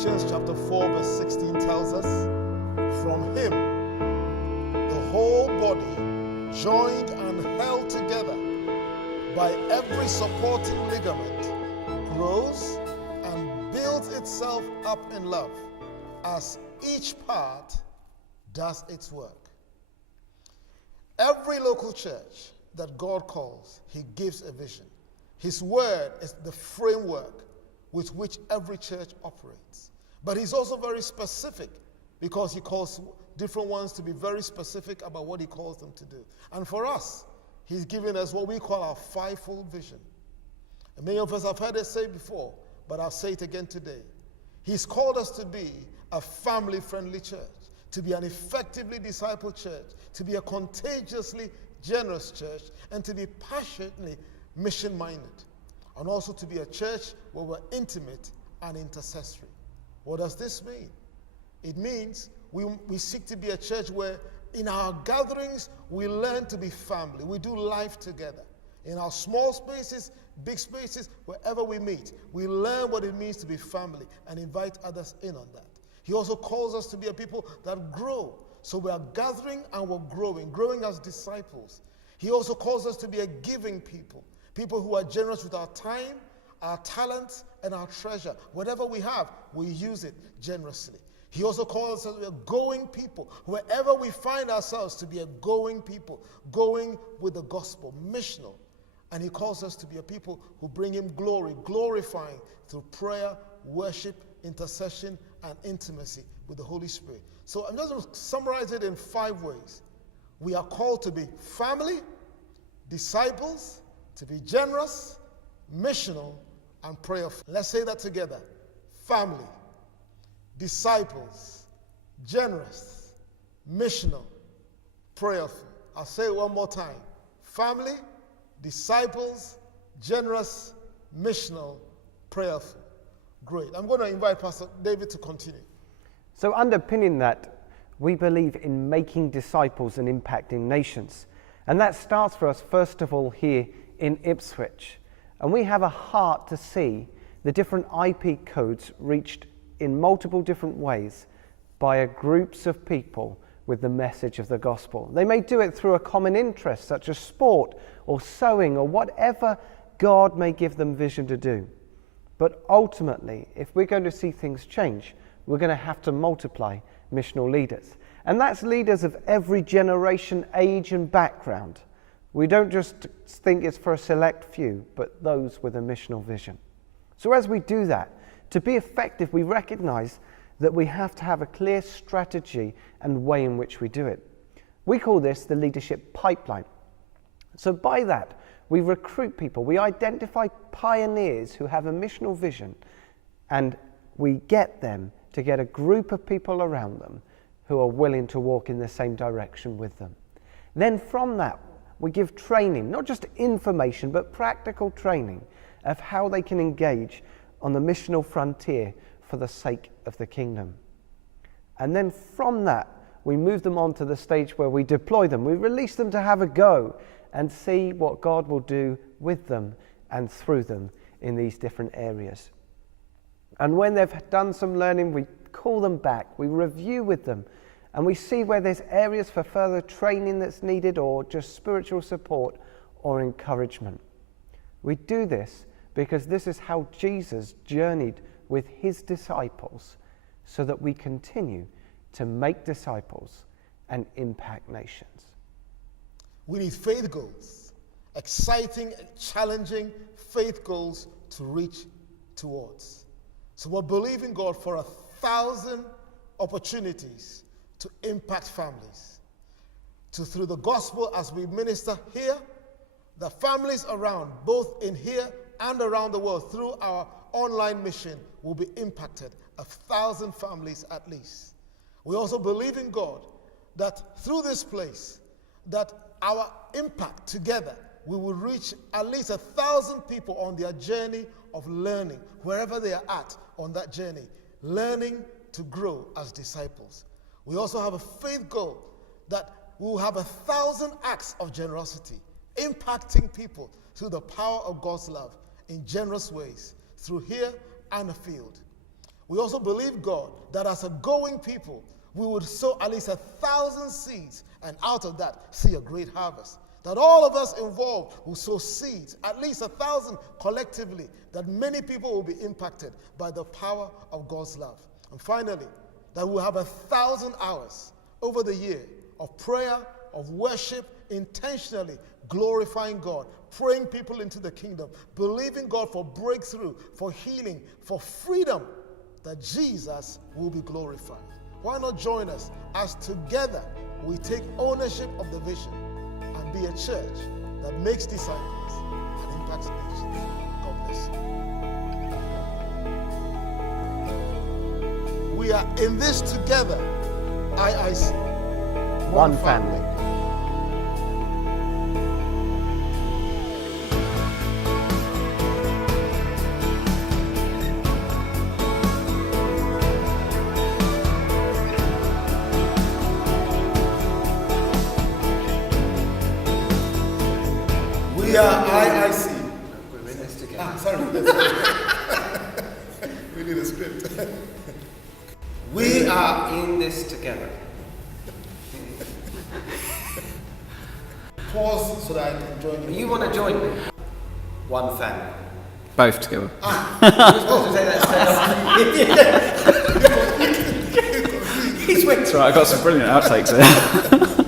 Ephesians chapter 4 verse 16 tells us, from him, the whole body, joined and held together by every supporting ligament, grows and builds itself up in love as each part does its work. Every local church that God calls, he gives a vision. His word is the framework with which every church operates. But he's also very specific, because he calls different ones to be very specific about what he calls them to do. And for us, he's given us what we call our fivefold vision. And many of us have heard it say before, but I'll say it again today. He's called us to be a family-friendly church, to be an effectively discipled church, to be a contagiously generous church, and to be passionately mission-minded, and also to be a church where we're intimate and intercessory. What does this mean? It means we seek to be a church where in our gatherings we learn to be family. We do life together. In our small spaces, big spaces, wherever we meet, we learn what it means to be family and invite others in on that. He also calls us to be a people that grow. So we are gathering and we're growing as disciples. He also calls us to be a giving people, people who are generous with our time, our talents, and our treasure. Whatever we have, we use it generously. He also calls us a going people. Wherever we find ourselves, to be a going people, going with the gospel, missional. And he calls us to be a people who bring him glory, glorifying through prayer, worship, intercession, and intimacy with the Holy Spirit. So I'm just going to summarize it in 5 ways. We are called to be family, disciples, to be generous, missional, and prayerful. Let's say that together. Family, disciples, generous, missional, prayerful. I'll say it one more time. Family, disciples, generous, missional, prayerful. Great. I'm going to invite Pastor David to continue. So underpinning that, we believe in making disciples and impacting nations. And that starts for us, first of all, here in Ipswich. And we have a heart to see the different IP codes reached in multiple different ways by groups of people with the message of the gospel. They may do it through a common interest, such as sport or sewing or whatever God may give them vision to do. But ultimately, if we're going to see things change, we're going to have to multiply missional leaders. And that's leaders of every generation, age, and background. We don't just think it's for a select few, but those with a missional vision. So as we do that, to be effective, we recognize that we have to have a clear strategy and way in which we do it. We call this the leadership pipeline. So by that, we recruit people, we identify pioneers who have a missional vision, and we get them to get a group of people around them who are willing to walk in the same direction with them. Then from that, we give training, not just information, but practical training of how they can engage on the missional frontier for the sake of the kingdom. And then from that, we move them on to the stage where we deploy them. We release them to have a go and see what God will do with them and through them in these different areas. And when they've done some learning, we call them back, we review with them, and we see where there's areas for further training that's needed or just spiritual support or encouragement. We do this because this is how Jesus journeyed with his disciples, so that we continue to make disciples and impact nations. We need faith goals, exciting, challenging faith goals to reach towards. So we're believing God for 1,000 opportunities to impact families. Through the gospel, as we minister here, the families around, both in here and around the world, through our online mission, will be impacted. 1,000 families at least. We also believe in God that through this place, that our impact together, we will reach at least 1,000 people on their journey of learning, wherever they are at on that journey, learning to grow as disciples. We also have a faith goal that we will have 1,000 acts of generosity, impacting people through the power of God's love in generous ways, through here and afield. we also believe God that as a going people, we would sow at least 1,000 seeds, and out of that, see a great harvest. That all of us involved will sow seeds, at least 1,000 collectively, that many people will be impacted by the power of God's love. And finally, that we'll have 1,000 hours over the year of prayer, of worship, intentionally glorifying God, praying people into the kingdom, believing God for breakthrough, for healing, for freedom, that Jesus will be glorified. Why not join us as together we take ownership of the vision and be a church that makes disciples and impacts nations. God bless you. We are in this together, IIC. One family. We are IIC. We're in this together. Sorry. We need a script. We are in this together. Pause so that I can join you. You want to join me? One family. Both together. You're supposed to say that straight off. He's waiting. That's right, I got some brilliant outtakes there.